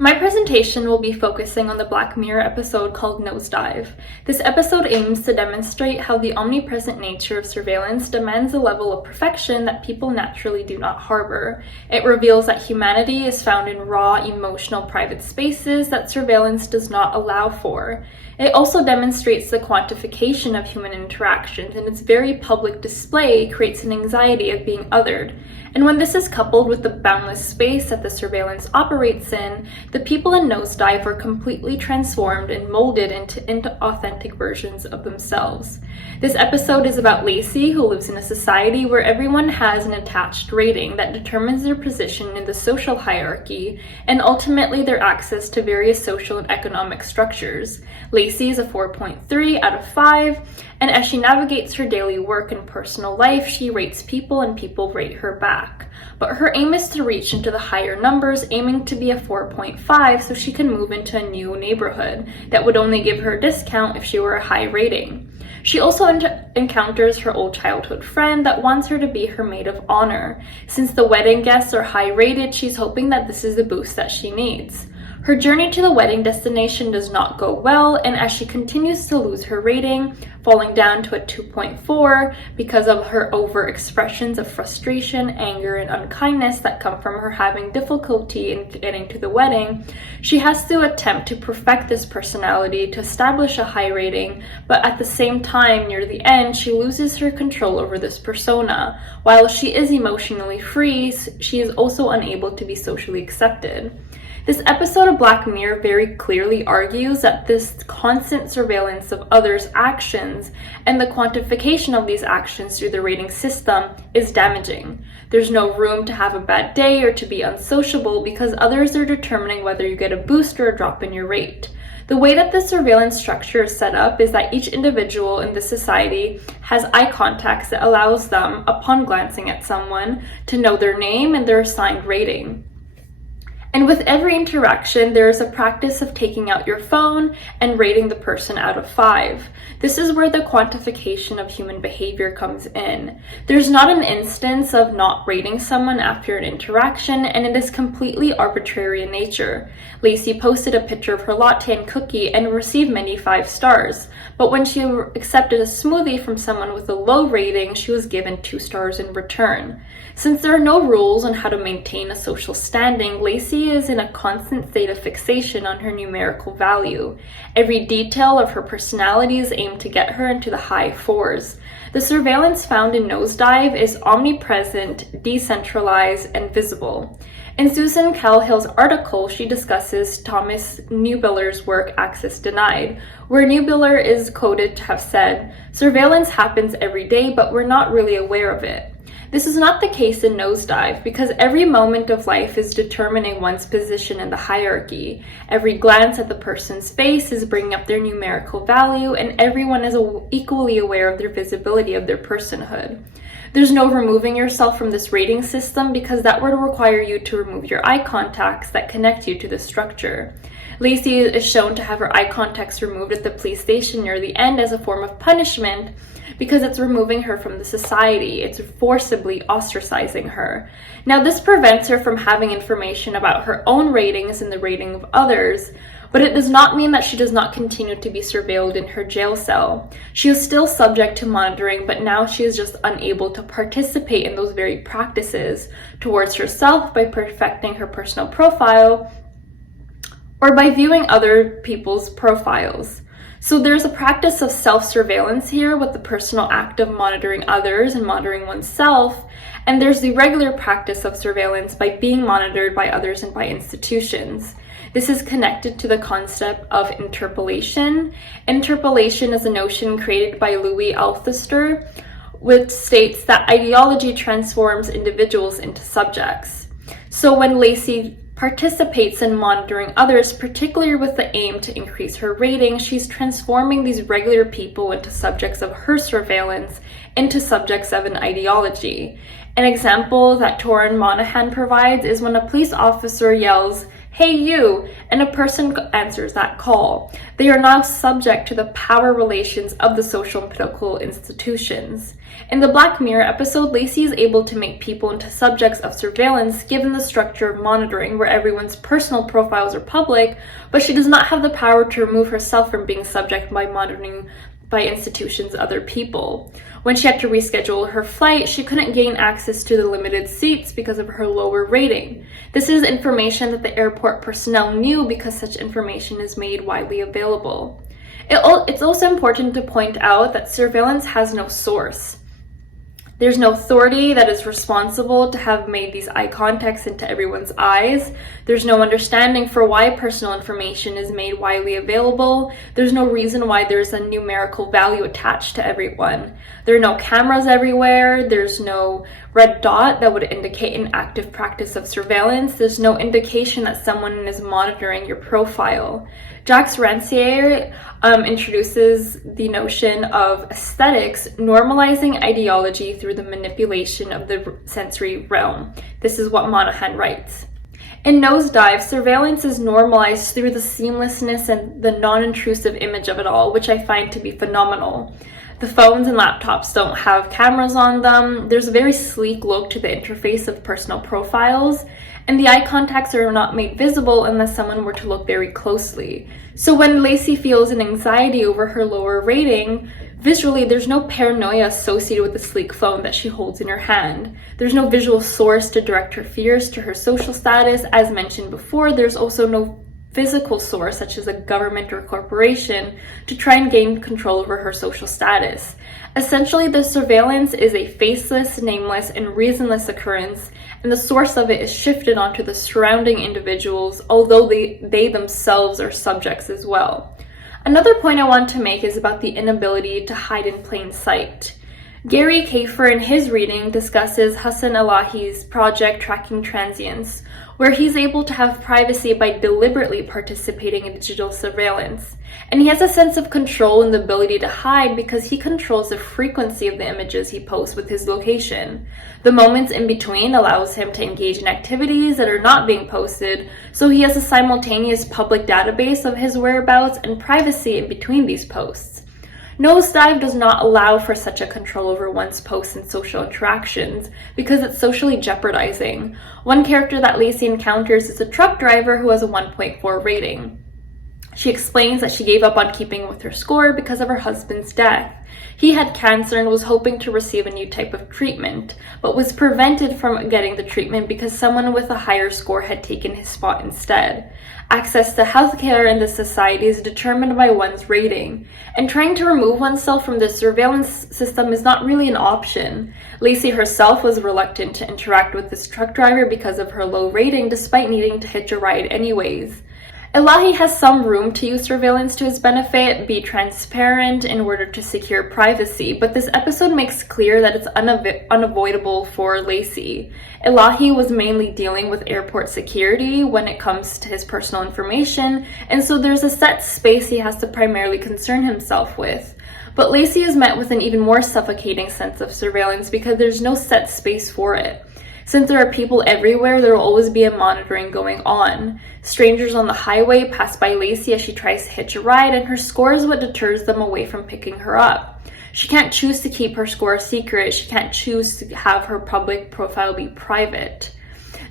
My presentation will be focusing on the Black Mirror episode called Nosedive. This episode aims to demonstrate how the omnipresent nature of surveillance demands a level of perfection that people naturally do not harbor. It reveals that humanity is found in raw, emotional, private spaces that surveillance does not allow for. It also demonstrates the quantification of human interactions, and its very public display creates an anxiety of being othered. And when this is coupled with the boundless space that the surveillance operates in, the people in Nosedive are completely transformed and molded into authentic versions of themselves. This episode is about Lacey, who lives in a society where everyone has an attached rating that determines their position in the social hierarchy and ultimately their access to various social and economic structures. Lacey is a 4.3 out of 5, and as she navigates her daily work and personal life, she rates people and people rate her back. But her aim is to reach into the higher numbers, aiming to be a 4.5 so she can move into a new neighborhood that would only give her a discount if she were a high rating. She also encounters her old childhood friend that wants her to be her maid of honor. Since the wedding guests are high rated, she's hoping that this is the boost that she needs. Her journey to the wedding destination does not go well, and as she continues to lose her rating, falling down to a 2.4 because of her over-expressions of frustration, anger, and unkindness that come from her having difficulty in getting to the wedding, she has to attempt to perfect this personality to establish a high rating, but at the same time, near the end, she loses her control over this persona. While she is emotionally free, she is also unable to be socially accepted. This episode of Black Mirror very clearly argues that this constant surveillance of others' actions and the quantification of these actions through the rating system is damaging. There's no room to have a bad day or to be unsociable because others are determining whether you get a boost or a drop in your rate. The way that the surveillance structure is set up is that each individual in the society has eye contacts that allows them, upon glancing at someone, to know their name and their assigned rating. And with every interaction, there is a practice of taking out your phone and rating the person out of 5. This is where the quantification of human behavior comes in. There's not an instance of not rating someone after an interaction, and it is completely arbitrary in nature. Lacey posted a picture of her latte and cookie and received many 5 stars, but when she accepted a smoothie from someone with a low rating, she was given 2 stars in return. Since there are no rules on how to maintain a social standing, Lacey is in a constant state of fixation on her numerical value. Every detail of her personality is aimed to get her into the high 4s. The surveillance found in Nosedive is omnipresent, decentralized, and visible. In Susan Calhill's article, she discusses Thomas Neubiller's work, Access Denied, where Neubiller is quoted to have said, "Surveillance happens every day, but we're not really aware of it." This is not the case in Nosedive because every moment of life is determining one's position in the hierarchy. Every glance at the person's face is bringing up their numerical value, and everyone is equally aware of their visibility of their personhood. There's no removing yourself from this rating system because that would require you to remove your eye contacts that connect you to the structure. Lacey is shown to have her eye contacts removed at the police station near the end as a form of punishment because it's removing her from the society. It's forcibly ostracizing her. Now, this prevents her from having information about her own ratings and the rating of others, but it does not mean that she does not continue to be surveilled in her jail cell. She is still subject to monitoring, but now she is just unable to participate in those very practices towards herself by perfecting her personal profile or by viewing other people's profiles. So there's a practice of self-surveillance here with the personal act of monitoring others and monitoring oneself, and there's the regular practice of surveillance by being monitored by others and by institutions. This is connected to the concept of interpolation. Interpolation is a notion created by Louis Althusser, which states that ideology transforms individuals into subjects. So when Lacey participates in monitoring others, particularly with the aim to increase her rating, she's transforming these regular people into subjects of her surveillance, into subjects of an ideology. An example that Torin Monahan provides is when a police officer yells, "Hey you," and a person answers that call. They are now subject to the power relations of the social and political institutions. In the Black Mirror episode, Lacey is able to make people into subjects of surveillance given the structure of monitoring where everyone's personal profiles are public, but she does not have the power to remove herself from being subject by monitoring by institutions other people. When she had to reschedule her flight, she couldn't gain access to the limited seats because of her lower rating. This is information that the airport personnel knew because such information is made widely available. It's also important to point out that surveillance has no source. There's no authority that is responsible to have made these eye contacts into everyone's eyes. There's no understanding for why personal information is made widely available. There's no reason why there's a numerical value attached to everyone. There are no cameras everywhere. There's no red dot that would indicate an active practice of surveillance. There's no indication that someone is monitoring your profile. Jacques Rancière introduces the notion of aesthetics normalizing ideology through the manipulation of the sensory realm. This is what Monahan writes. In Nosedive, surveillance is normalized through the seamlessness and the non-intrusive image of it all, which I find to be phenomenal. The phones and laptops don't have cameras on them. There's a very sleek look to the interface of personal profiles, and the eye contacts are not made visible unless someone were to look very closely. So when Lacey feels an anxiety over her lower rating, visually there's no paranoia associated with the sleek phone that she holds in her hand. There's no visual source to direct her fears to her social status. As mentioned before, there's also no physical source, such as a government or corporation, to try and gain control over her social status. Essentially, the surveillance is a faceless, nameless, and reasonless occurrence, and the source of it is shifted onto the surrounding individuals, although they themselves are subjects as well. Another point I want to make is about the inability to hide in plain sight. Gary Kafer in his reading discusses Hassan Elahi's project Tracking Transients, where he's able to have privacy by deliberately participating in digital surveillance. And he has a sense of control and the ability to hide because he controls the frequency of the images he posts with his location. The moments in between allows him to engage in activities that are not being posted, so he has a simultaneous public database of his whereabouts and privacy in between these posts. Nosedive does not allow for such a control over one's posts and social interactions because it's socially jeopardizing. One character that Lacey encounters is a truck driver who has a 1.4 rating. She explains that she gave up on keeping with her score because of her husband's death. He had cancer and was hoping to receive a new type of treatment, but was prevented from getting the treatment because someone with a higher score had taken his spot instead. Access to healthcare in this society is determined by one's rating, and trying to remove oneself from the surveillance system is not really an option. Lacey herself was reluctant to interact with this truck driver because of her low rating, despite needing to hitch a ride anyways. Elahi has some room to use surveillance to his benefit, be transparent in order to secure privacy, but this episode makes clear that it's unavoidable for Lacey. Elahi was mainly dealing with airport security when it comes to his personal information, and so there's a set space he has to primarily concern himself with. But Lacey is met with an even more suffocating sense of surveillance because there's no set space for it. Since there are people everywhere, there will always be a monitoring going on. Strangers on the highway pass by Lacey as she tries to hitch a ride, and her score is what deters them away from picking her up. She can't choose to keep her score a secret. She can't choose to have her public profile be private.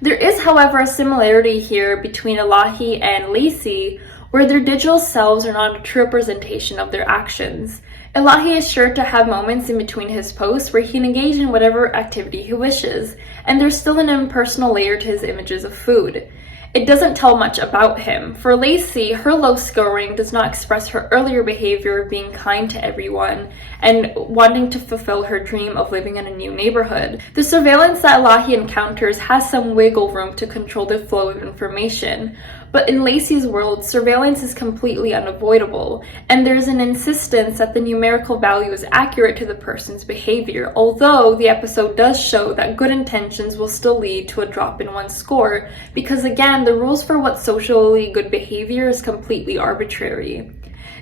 There is, however, a similarity here between Elahi and Lacey, where their digital selves are not a true representation of their actions. Elahi is sure to have moments in between his posts where he can engage in whatever activity he wishes, and there's still an impersonal layer to his images of food. It doesn't tell much about him. For Lacey, her low scoring does not express her earlier behavior of being kind to everyone and wanting to fulfill her dream of living in a new neighborhood. The surveillance that Elahi encounters has some wiggle room to control the flow of information, but in Lacey's world, surveillance is completely unavoidable, and there's an insistence that the numerical value is accurate to the person's behavior, although the episode does show that good intentions will still lead to a drop in one's score, because again, the rules for what's socially good behavior is completely arbitrary.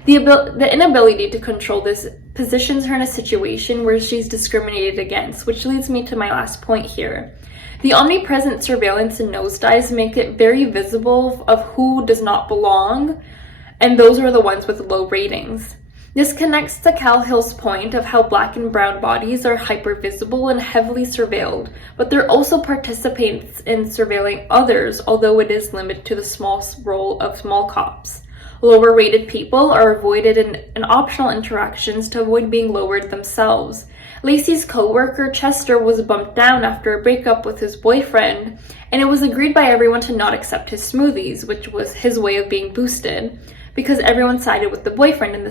The inability to control this positions her in a situation where she's discriminated against, which leads me to my last point here. The omnipresent surveillance in Nosedives make it very visible of who does not belong, and those are the ones with low ratings. This connects to Cal Hill's point of how black and brown bodies are hypervisible and heavily surveilled, but they're also participants in surveilling others, although it is limited to the small role of mall cops. Lower rated people are avoided in optional interactions to avoid being lowered themselves. Lacey's co-worker Chester was bumped down after a breakup with his boyfriend, and it was agreed by everyone to not accept his smoothies, which was his way of being boosted, because everyone sided with the boyfriend in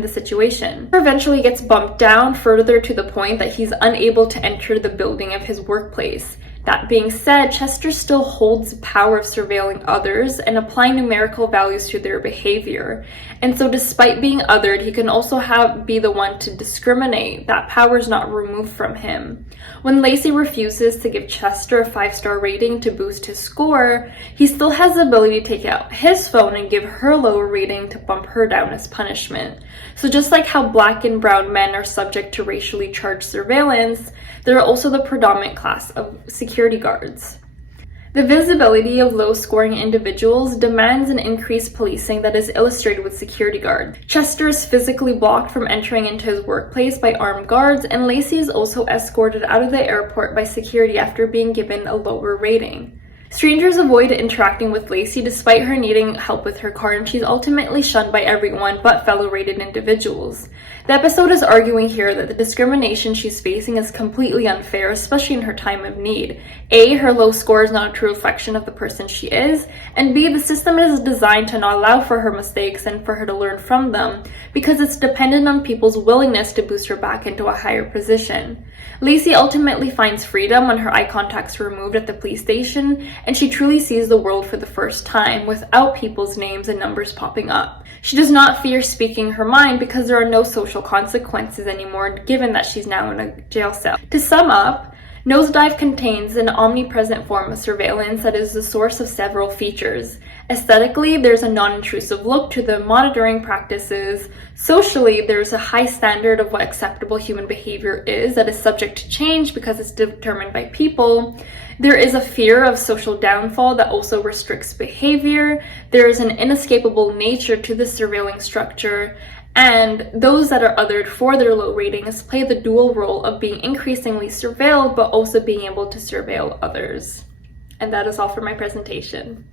the situation. He eventually gets bumped down further to the point that he's unable to enter the building of his workplace. That being said, Chester still holds the power of surveilling others and applying numerical values to their behavior. And so despite being othered, he can also be the one to discriminate. That power is not removed from him. When Lacey refuses to give Chester a 5-star rating to boost his score, he still has the ability to take out his phone and give her a lower rating to bump her down as punishment. So just like how black and brown men are subject to racially charged surveillance, they're also the predominant class of security guards. The visibility of low-scoring individuals demands an increased policing that is illustrated with security guards. Chester is physically blocked from entering into his workplace by armed guards, and Lacey is also escorted out of the airport by security after being given a lower rating. Strangers avoid interacting with Lacey despite her needing help with her car, and she's ultimately shunned by everyone but fellow rated individuals. The episode is arguing here that the discrimination she's facing is completely unfair, especially in her time of need. A, her low score is not a true reflection of the person she is, and B, the system is designed to not allow for her mistakes and for her to learn from them, because it's dependent on people's willingness to boost her back into a higher position. Lacey ultimately finds freedom when her eye contacts are removed at the police station, and she truly sees the world for the first time without people's names and numbers popping up. She does not fear speaking her mind because there are no social consequences anymore, given that she's now in a jail cell. To sum up, Nosedive contains an omnipresent form of surveillance that is the source of several features. Aesthetically, there's a non-intrusive look to the monitoring practices. Socially, there's a high standard of what acceptable human behavior is that is subject to change because it's determined by people. There is a fear of social downfall that also restricts behavior. There is an inescapable nature to the surveilling structure. And those that are othered for their low ratings play the dual role of being increasingly surveilled, but also being able to surveil others. And that is all for my presentation.